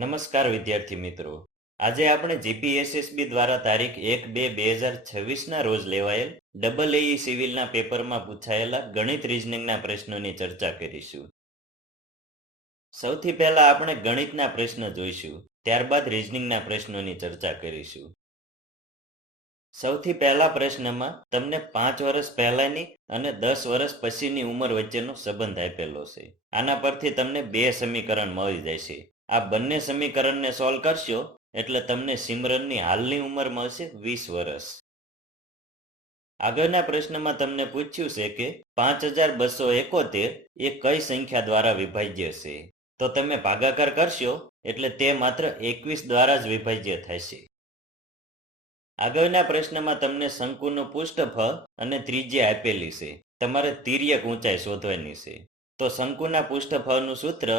નમસ્કાર વિદ્યાર્થી મિત્રો. આજે આપણે જીપીએસએસબી દ્વારા તારીખ 1-2-2026ના રોજ લેવાયેલ ડબલ એઈ સિવિલના પેપરમાં પૂછાયેલા ગણિત રીઝનિંગના પ્રશ્નોની ચર્ચા કરીશું. સૌથી પહેલા આપણે ગણિતના પ્રશ્ન જોઈશું, ત્યારબાદ રીઝનિંગના પ્રશ્નોની ચર્ચા કરીશું. સૌથી પહેલા પ્રશ્નમાં તમને 5 વર્ષ પહેલાની અને 10 વર્ષ પછીની ઉંમર વચ્ચેનો સંબંધ આપેલો છે. આના પરથી તમને બે સમીકરણ મળી જશે. આ બંને સમીકરણને સોલ્વ કરશો એટલે તમને સિમરનની હાલની ઉંમર મળશે 20 વર્ષ. આગળના પ્રશ્નમાં તમને પૂછ્યું છે કે 5271 એ કઈ સંખ્યા દ્વારા વિભાજ્ય છે? તો તમે ભાગાકાર કરશો એટલે તે માત્ર 21 દ્વારા જ વિભાજ્ય થશે. આગળના પ્રશ્નમાં તમને શંકુનું પૃષ્ઠફળ અને ત્રિજ્યા આપેલી છે. તમારે તિર્યક ઊંચાઈ શોધવાની છે. તો શંકુના પૃષ્ઠફળનું સૂત્ર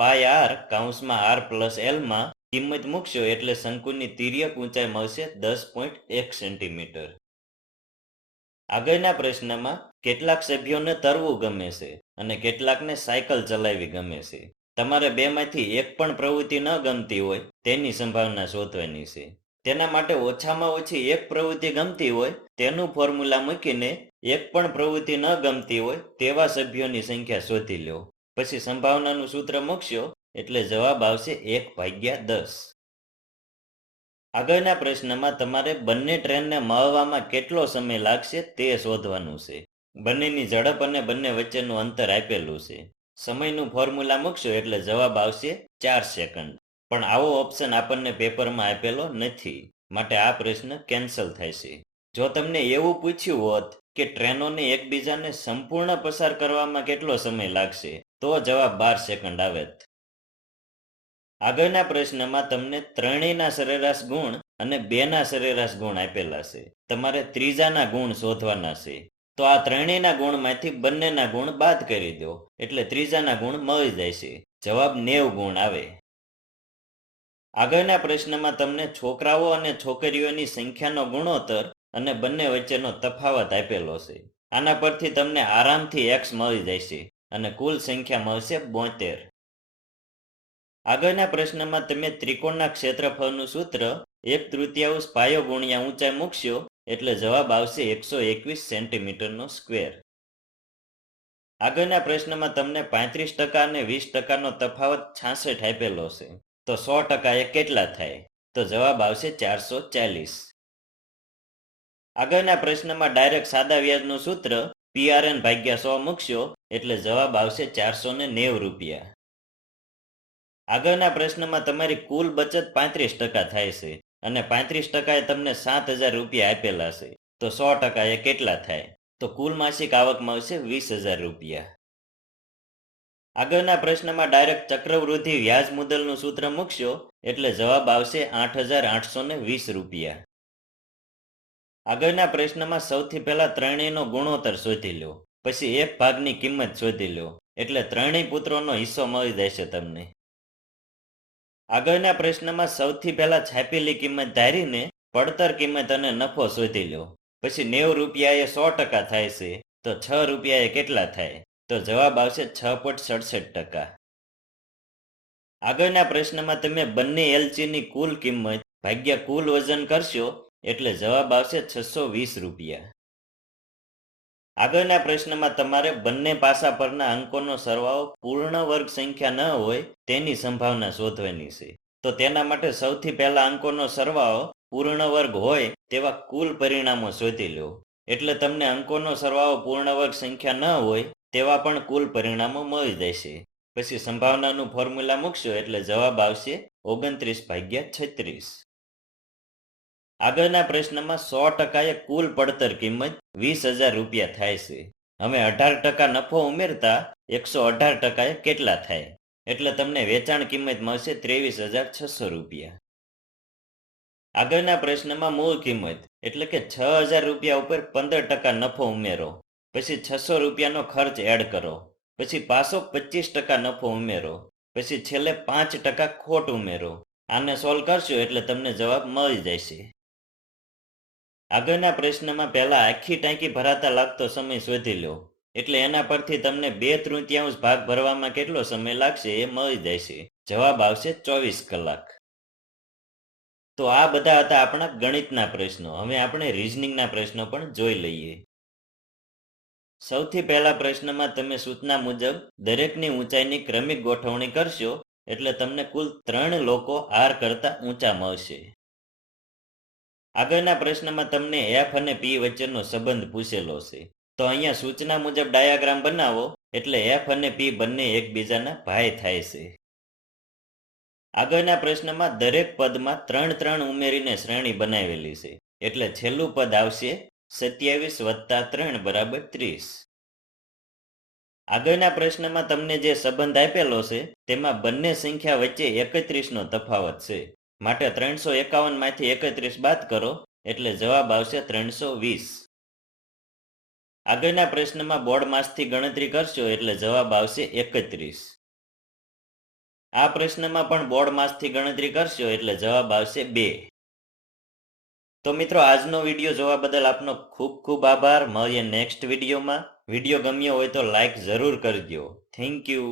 πr r+l માં કિંમત મૂકશો એટલે શંકુની તિર્યક ઊંચાઈ મળશે 10.1 સેન્ટીમીટર. આગળના પ્રશ્નમાં કેટલાક સભ્યોને તરવું ગમે છે અને કેટલાકને સાયકલ ચલાવવી ગમે છે. તમારે બેમાંથી એક પણ પ્રવૃત્તિ ન ગમતી હોય તેની સંભાવના શોધવાની છે. તેના માટે ઓછામાં ઓછી એક પ્રવૃત્તિ ગમતી હોય તેનું ફોર્મ્યુલા મૂકીને એક પણ પ્રવૃત્તિ ન ગમતી હોય તેવા સભ્યોની સંખ્યા શોધી લો. પછી સંભાવનાનું સૂત્ર મૂકશો એટલે જવાબ આવશે 1/10. આગળના પ્રશ્નમાં તમારે બંને ટ્રેનને મળવામાં કેટલો સમય લાગશે તે શોધવાનું છે. બંનેની ઝડપ અને બંને વચ્ચેનું અંતર આપેલું છે. સમયનું ફોર્મ્યુલા મૂકશો એટલે જવાબ આવશે 4 સેકન્ડ. પણ આવો ઓપ્શન આપણને પેપરમાં આપેલો નથી, માટે આ પ્રશ્ન કેન્સલ થાય છે. જો તમને એવું પૂછ્યું હોત કે ટ્રેનોને એકબીજાને સંપૂર્ણ પસાર કરવામાં કેટલો સમય લાગશે તો જવાબ 12 સેકન્ડ આવેત. આગળના પ્રશ્નમાં તમને ત્રણેયના સરેરાશ ગુણ અને બેના સરેરાશ ગુણ આપેલા છે. તમારે ત્રીજાના ગુણ શોધવાના છે. તો આ ત્રણેયના ગુણમાંથી બંનેના ગુણ બાદ કરી દો એટલે ત્રીજાના ગુણ મળી જશે. જવાબ 90 ગુણ આવે. આગળના પ્રશ્નમાં તમને છોકરાઓ અને છોકરીઓની સંખ્યાનો ગુણોત્તર અને બંને વચ્ચેનો તફાવત આપેલો છે. આના પરથી તમને આરામથી x મળી જશે અને કુલ સંખ્યા મળશે 72. આગળના પ્રશ્નમાં તમે ત્રિકોણના ક્ષેત્રફળનું સૂત્ર 1/3 પાયો ગુણ્યા ઊંચાઈ મૂકશો એટલે જવાબ આવશે 121 સેન્ટીમીટરનો સ્ક્વેર. આગળના પ્રશ્નમાં તમને 35% અને 20%નો તફાવત 66 આપેલો છે. તો 100% એ કેટલા થાય? તો જવાબ આવશે 440. આગળના પ્રશ્નમાં ડાયરેક્ટ સાદા વ્યાજનું સૂત્ર PRN/100 મૂકશો એટલે જવાબ આવશે 490 રૂપિયા. આગળના પ્રશ્નમાં તમારી કુલ બચત 35% થાય છે અને 35% એ તમને 7000 રૂપિયા આપેલા છે. તો 100% એ કેટલા થાય? તો કુલ માસિક આવક મળશે 20,000 રૂપિયા. આગળના પ્રશ્નમાં ડાયરેક્ટ ચક્રવૃદ્ધિ વ્યાજ મુદ્દલનું સૂત્ર મૂકશો એટલે જવાબ આવશે 8820 રૂપિયા. આગળના પ્રશ્નમાં સૌથી પહેલા ત્રણેયનો ગુણોત્તર શોધી લો, પછી એક ભાગની કિંમત શોધી લો એટલે ત્રણેય પુત્રોનો હિસ્સો મળી જશે તમને. આગળના પ્રશ્નમાં સૌથી પહેલા છાપેલી કિંમત ધારીને પડતર કિંમત અને નફો શોધી લો. પછી 90 રૂપિયા એ 100% થાય છે તો 6 રૂપિયા એ કેટલા થાય? તો જવાબ આવશે 6.67%. આગળના પ્રશ્નમાં તમે બંને એલચીની કુલ કિંમત ભાગ્યા કુલ વજન કરશો એટલે જવાબ આવશે 620 રૂપિયા. આગળના પ્રશ્નમાં તમારે બંને પાસા પરના અંકોનો સરવાળો પૂર્ણ વર્ગ સંખ્યા ન હોય તેની સંભાવના શોધવાની છે. તો તેના માટે સૌથી પહેલા અંકોનો સરવાળો પૂર્ણ વર્ગ હોય તેવા કુલ પરિણામો શોધી લો. એટલે તમને અંકોનો સરવાળો પૂર્ણ વર્ગ સંખ્યા ન હોય તેવા પણ કુલ પરિણામો મળી જશે. પછી સંભાવનાનું ફોર્મ્યુલા મૂકશો એટલે જવાબ આવશે 29/36. આગળના પ્રશ્નમાં 100% એ કુલ પડતર કિંમત 20,000 રૂપિયા થાય છે. હવે 18% નફો ઉમેરતા 118% એ કેટલા થાય? એટલે તમને વેચાણ કિંમત મળશે 23,600 રૂપિયા. આગળના પ્રશ્નમાં મૂળ કિંમત એટલે કે 6,000 રૂપિયા ઉપર 15% નફો ઉમેરો, પછી 600 રૂપિયાનો ખર્ચ એડ કરો, પછી પાછો 25% નફો ઉમેરો, પછી છેલ્લે 5% ખોટ ઉમેરો. આને સોલ્વ કરશો એટલે તમને જવાબ મળી જશે. આગળના પ્રશ્નમાં પહેલા આખી ટાંકી ભરાતા લાગતો સમય શોધી લો, એટલે એના પરથી તમને 2/3 ભાગ ભરવામાં કેટલો સમય લાગશે એ મળી જશે. જવાબ આવશે 24 કલાક. તો આ બધા હતા આપણા ગણિતના પ્રશ્નો. હવે આપણે રીઝનિંગના પ્રશ્નો પણ જોઈ લઈએ. સૌથી પહેલા પ્રશ્નમાં તમે સૂચના મુજબ દરેકની ઊંચાઈની ક્રમિક ગોઠવણી કરશો એટલે તમને કુલ 3 લોકો આર કરતા ઊંચા મળશે. આગળના પ્રશ્નમાં તમને એફ અને પી વચ્ચેનો સંબંધ પૂછેલો છે. તો અહીંયા સૂચના મુજબ ડાયાગ્રામ બનાવો એટલે એફ અને પી બંને એકબીજાના ભાઈ થાય છે. આગળના પ્રશ્નમાં દરેક પદમાં 3 ઉમેરીને શ્રેણી બનાવેલી છે એટલે છેલ્લું પદ આવશે 27 + 3 = 30. આગળના પ્રશ્નમાં તમને જે સંબંધ આપેલો છે તેમાં બંને સંખ્યા વચ્ચે 31 નો તફાવત છે, માટે 351 માંથી 31 બાદ કરો એટલે જવાબ આવશે 320. આગળના પ્રશ્નમાં બોર્ડ માસથી ગણતરી કરશો એટલે જવાબ આવશે 31. આ પ્રશ્નમાં પણ બોર્ડ માસથી ગણતરી કરશો એટલે જવાબ આવશે 2. તો મિત્રો, આજનો વિડીયો જોવા બદલ આપનો ખૂબ ખૂબ આભાર. મળીએ નેક્સ્ટ વિડીયોમાં. વિડીયો ગમ્યો હોય તો લાઈક જરૂર કરજો. Thank you.